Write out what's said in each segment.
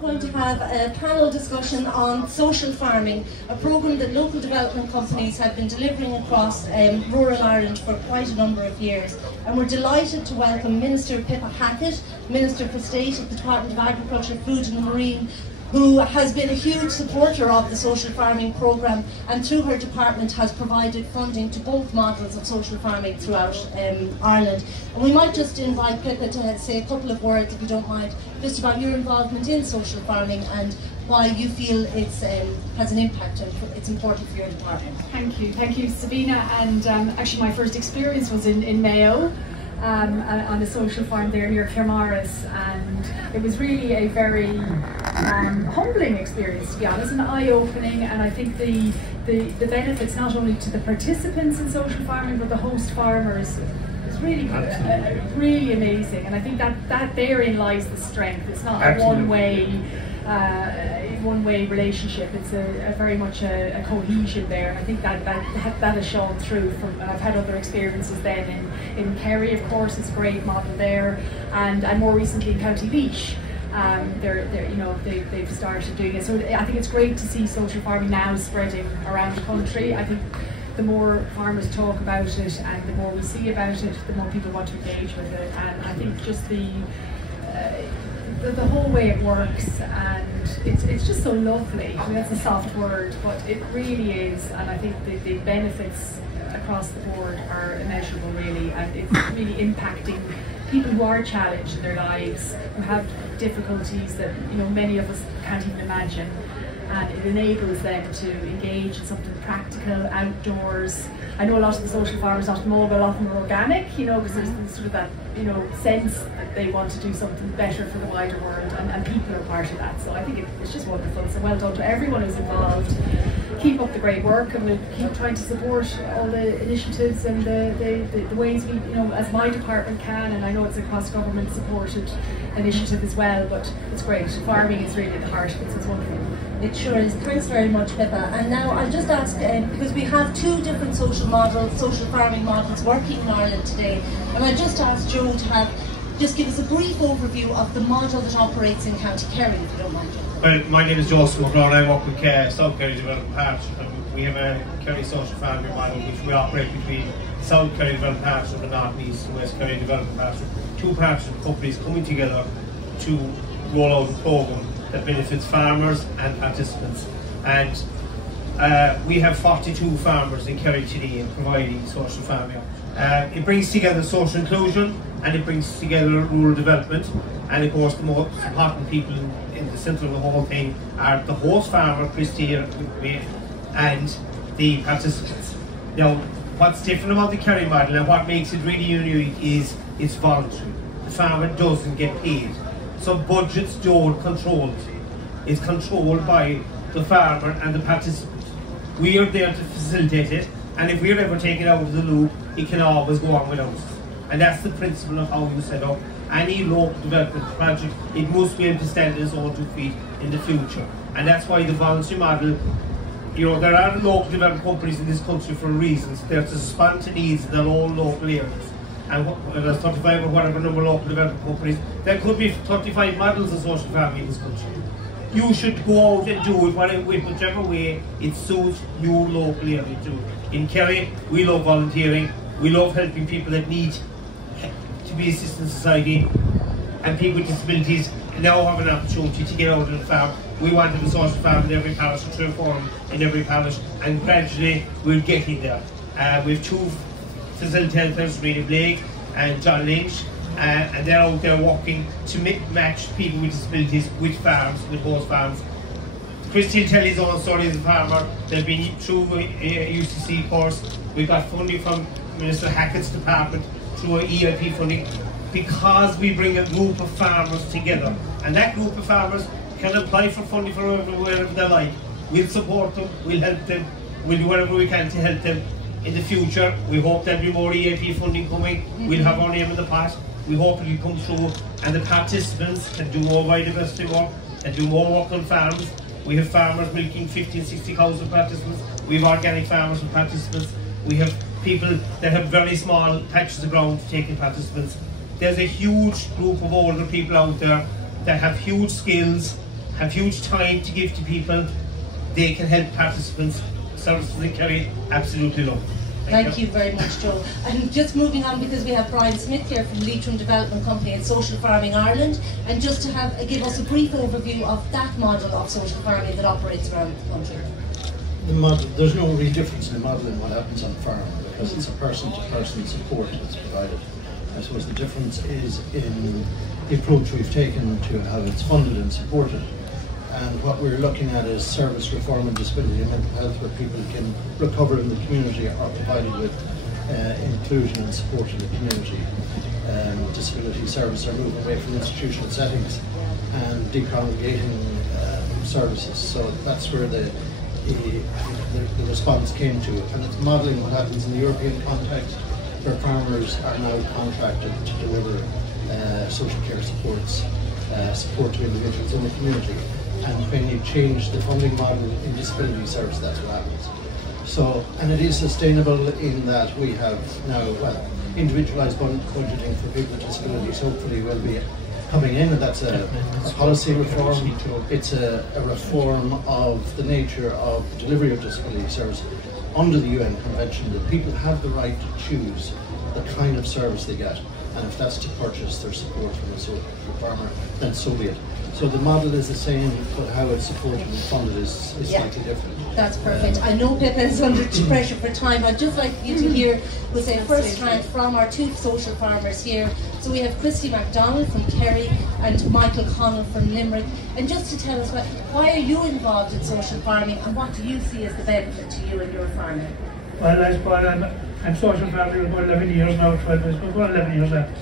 going to have a panel discussion on social farming, a programme that local development companies have been delivering across rural Ireland for quite a number of years. And we're delighted to welcome Minister Pippa Hackett, Minister for State at the Department of Agriculture, Food and Marine, who has been a huge supporter of the social farming programme, and through her department has provided funding to both models of social farming throughout Ireland. And we might just invite Pippa to say a couple of words, if you don't mind, just about your involvement in social farming and why you feel it's has an impact and it's important for your department. Thank you Sabina, and actually my first experience was in Mayo. On a social farm there near Claremorris, and it was really a very humbling experience, to be honest, and eye-opening. And I think the benefits not only to the participants in social farming but the host farmers is really good, really amazing. And I think that therein lies the strength. It's not a one-way relationship. It's a very much a cohesion there, and I think that has shown through. I've had other experiences then in Kerry, of course, it's a great model there, and more recently in County Laois. They've started doing it. So I think it's great to see social farming now spreading around the country. I think the more farmers talk about it and the more we see about it, the more people want to engage with it. And I think just the whole way it works, and it's just so lovely. I mean, that's a soft word, but it really is. And I think the benefits across the board are immeasurable, really, and it's really impacting people who are challenged in their lives, who have difficulties that many of us can't even imagine. And it enables them to engage in something practical, outdoors. I know a lot of the social farmers, not all, but a lot of them are organic, because there's sort of that, sense that they want to do something better for the wider world, and people are part of that. So I think it's just wonderful. So well done to everyone who's involved. Keep up the great work, and we'll keep trying to support all the initiatives and the ways we, as my department can, and I know it's a cross-government supported initiative as well, but it's great. Farming is really at the heart of it, so it's wonderful. It sure is. Thanks very much, Pippa. And now I'll just ask, because we have two different social farming models working in Ireland today, and I just asked Joe to just give us a brief overview of the model that operates in County Kerry, if you don't mind, Joe. Well, my name is Joseph McLeod. I work with South Kerry Development Partnership, and we have a Kerry social farming model which we operate between South Kerry Development Partnership and North East and West Kerry Development Partnership. Two partnership companies coming together to roll out a programme that benefits farmers and participants. And we have 42 farmers in Kerry today providing social farming. It brings together social inclusion, and it brings together rural development. And of course, the most important people in the centre of the whole thing are the host farmer, Christy, and the participants. Now, what's different about the Kerry model and what makes it really unique is it's voluntary. The farmer doesn't get paid. So budgets don't control it. It's controlled by the farmer and the participant. We are there to facilitate it, and if we're ever taken out of the loop, it can always go on without us. And that's the principle of how you set up any local development project. It must be able to stand on its own 2 feet in the future. And that's why the voluntary model, there are local development companies in this country for reasons. They're to respond to needs in their own local areas. And there's 35 or whatever number of local development companies. There could be 35 models of social farming in this country. You should go out and do it whichever way it suits your local area to do. In Kerry, we love volunteering. We love helping people that need to be assisted in society, and people with disabilities now have an opportunity to get out on the farm. We want to have a social farm in every parish, a true farm in every parish, and gradually we're getting there. We have 2 facilitators, Rita Blake and John Lynch, and they're out there working to match people with disabilities with farms, with host farms. Christy will tell his own story as a farmer. They've been through a UCC course. We got funding from Minister Hackett's department through our EIP funding, because we bring a group of farmers together, and that group of farmers can apply for funding for wherever they like. We'll support them, we'll help them, we'll do whatever we can to help them. In the future, we hope there'll be more EIP funding coming. We'll have our name in the pot. We hope it'll come through, and the participants can do more biodiversity work and do more work on farms. We have farmers milking 50 and 60 cows with participants. We have organic farmers with participants. We have people that have very small patches of ground taking participants. There's a huge group of older people out there that have huge skills have huge time to give to people, they can help participants. Services in Kerry, absolutely love. Thank you very much, Joe. And just moving on, because we have Brian Smith here from Leitrim Development Company and Social Farming Ireland, and just to give us a brief overview of that model of social farming that operates around the country. The model, there's no real difference in the model in what happens on farm, because it's a person-to-person support that's provided. I suppose the difference is in the approach we've taken to how it's funded and supported. And what we're looking at is service reform and disability and mental health, where people can recover in the community or provided with inclusion and support in the community. Disability services are moving away from institutional settings and decongregating services. So that's where the response came to. And it's modelling what happens in the European context, where farmers are now contracted to deliver social care supports, support to individuals in the community. And when you change the funding model in disability service, that's what happens. So, and it is sustainable in that we have now, individualised budgeting for people with disabilities hopefully will be coming in, and that's a policy reform. It's a reform of the nature of delivery of disability service under the UN Convention, that people have the right to choose the kind of service they get. And if that's to purchase their support from a farmer, then so be it. So the model is the same, but how it's supported and funded is slightly different. That's perfect. I know Pippa is under pressure for time. I'd just like you to hear, we'll say first hand from our two social farmers here. So we have Christy MacDonald from Kerry and Michael Connell from Limerick. And just to tell us, why are you involved in social farming and what do you see as the benefit to you and your farming? Well, I suppose I'm social farming for about 11 years now, 12 years, but about 11 years left.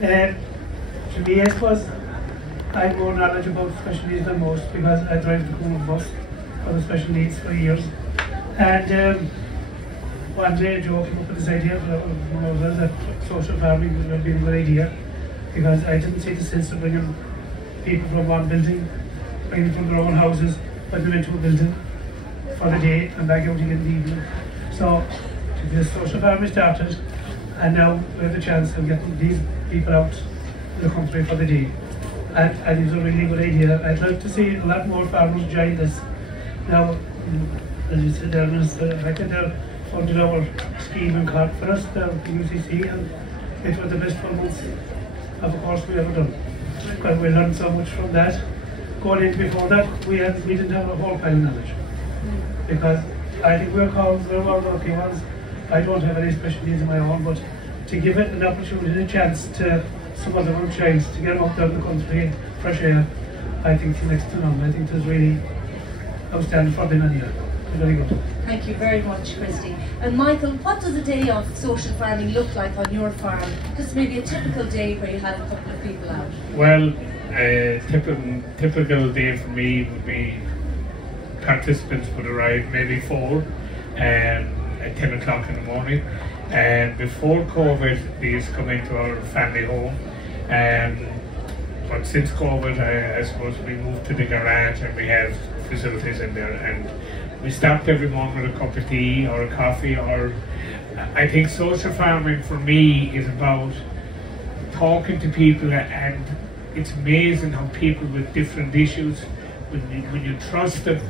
To me, I suppose I have more knowledge about special needs than most, because I drive the Coombe bus for the special needs for years. And one day Joe came up with this idea that social farming would be a good idea, because I didn't see the sense of bringing people from one building, bringing them from their own houses, putting them into a building for the day and back out again in the evening. So this social farming started, and now we have the chance of getting these people out in the country for the day. And I think it's a really good idea. I'd like to see a lot more farmers join this. Now, as you said there, Hackett funded our scheme in Cork for us, the UCC, and it was the best 4 months of a course we ever done. But we learned so much from that. Going into before that, we didn't have a whole pile of knowledge. Because I think we're one of the lucky ones. I don't have any special needs of my own, but to give it an opportunity, a chance to some other one chance to get up there in the country in fresh air, I think it's next to none. I think it's really outstanding for them here. Very good. Thank you very much, Christy. And Michael, what does a day of social farming look like on your farm? Just maybe a typical day where you have a couple of people out. Well, a typical day for me would be participants would arrive maybe 4 at 10 o'clock in the morning. And before COVID, they used to come into our family home. But since COVID, I suppose we moved to the garage and we have facilities in there. And we stopped every morning with a cup of tea or a coffee. Or I think social farming for me is about talking to people, and it's amazing how people with different issues, when you trust them,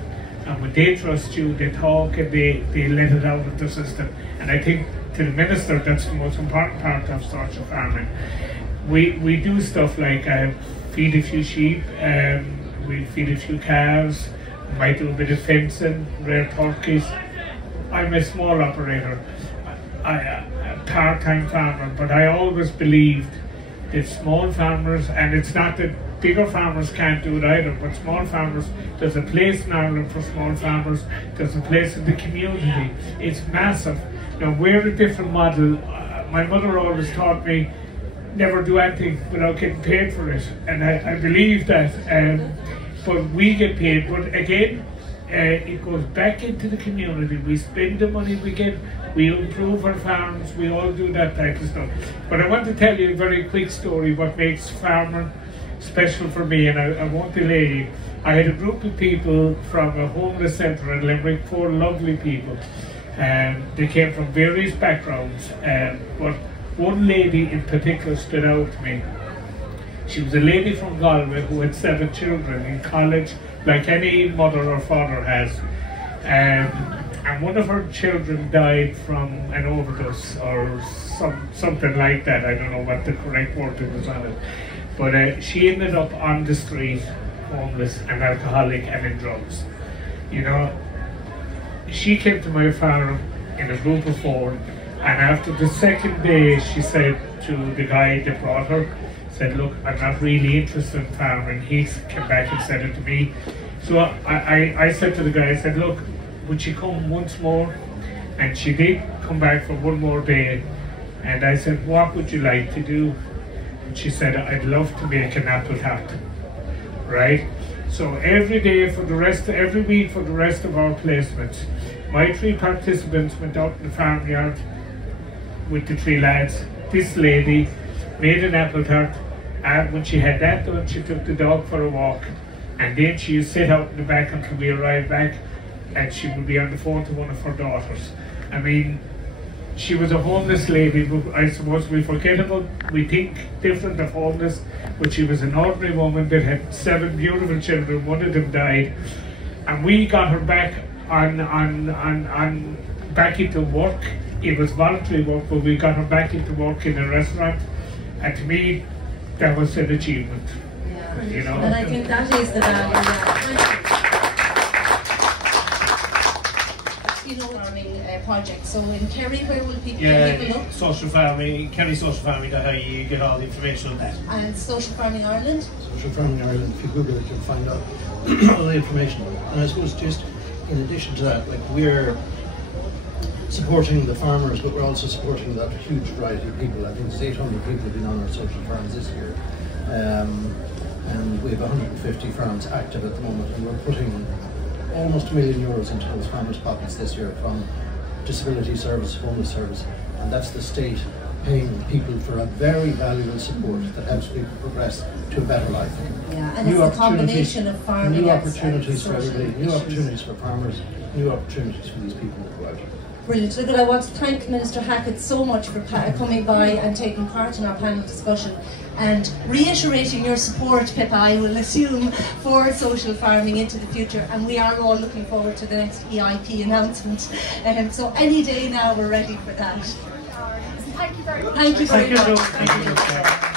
and when they trust you, they talk and they let it out of the system. And I think to the minister, that's the most important part of social farming. We do stuff like feed a few sheep, we feed a few calves, might do a bit of fencing, rear turkeys. I'm a small operator, a part-time farmer, but I always believed that small farmers, and it's not that bigger farmers can't do it either, but small farmers, there's a place in Ireland for small farmers, there's a place in the community, it's massive. Now we're a different model. My mother always taught me, never do anything without getting paid for it, and I believe that, but we get paid, but again, it goes back into the community. We spend the money we get, we improve our farms, we all do that type of stuff. But I want to tell you a very quick story what makes farming special for me, and I won't delay you. I had a group of people from a homeless centre in Limerick, 4 lovely people. They came from various backgrounds, but one lady in particular stood out to me. She was a lady from Galway who had 7 children in college, like any mother or father has. And one of her children died from an overdose or something like that. I don't know what the correct word was on it. But she ended up on the street, homeless and alcoholic and in drugs. You know, she came to my farm in a group of 4, and after the second day she said to the guy that brought her, said, look, I'm not really interested in farming. He came back and said it to me. So I said to the guy, I said, look, would she come once more? And she did come back for one more day. And I said, what would you like to do? And she said, I'd love to make an apple tart. Right? So every day for the rest, every week for the rest of our placements, my 3 participants went out in the farmyard with the 3 lads. This lady made an apple tart, and when she had that done, she took the dog for a walk, and then she would sit out in the back until we arrived back, and she would be on the phone to one of her daughters. I mean, she was a homeless lady, but I suppose we forget about, we think different of homeless, but she was an ordinary woman that had 7 beautiful children. One of them died, and we got her back back into work. It was voluntary work, but we got her back into work in a restaurant, and to me, that was an achievement. Yeah. You know. And I think that is the value. You know, farming project. So in Kerry, where will people give a look? Social farming, Kerry Social Farming, how you get all the information on that. And Social Farming Ireland? Social Farming Ireland, if you Google it, you'll find out all the information. And I suppose just in addition to that, like, we're supporting the farmers, but we're also supporting that huge variety of people. I think there's 800 people have been on our social farms this year. And we have 150 farms active at the moment, and we're putting almost €1 million into those farmers' pockets this year from disability service, homeless service, and that's the state paying people for a very valuable support that helps people progress to a better life. Yeah, and it's a combination of farming new and opportunities for everybody, new issues. opportunities for farmers, new opportunities for these people to go out. Brilliant. Look, I want to thank Minister Hackett so much for coming by and taking part in our panel discussion and reiterating your support, Pippa, I will assume, for social farming into the future, and we are all looking forward to the next EIP announcement. So any day now we're ready for that. Thank you very much. Thank you very much. Thank you.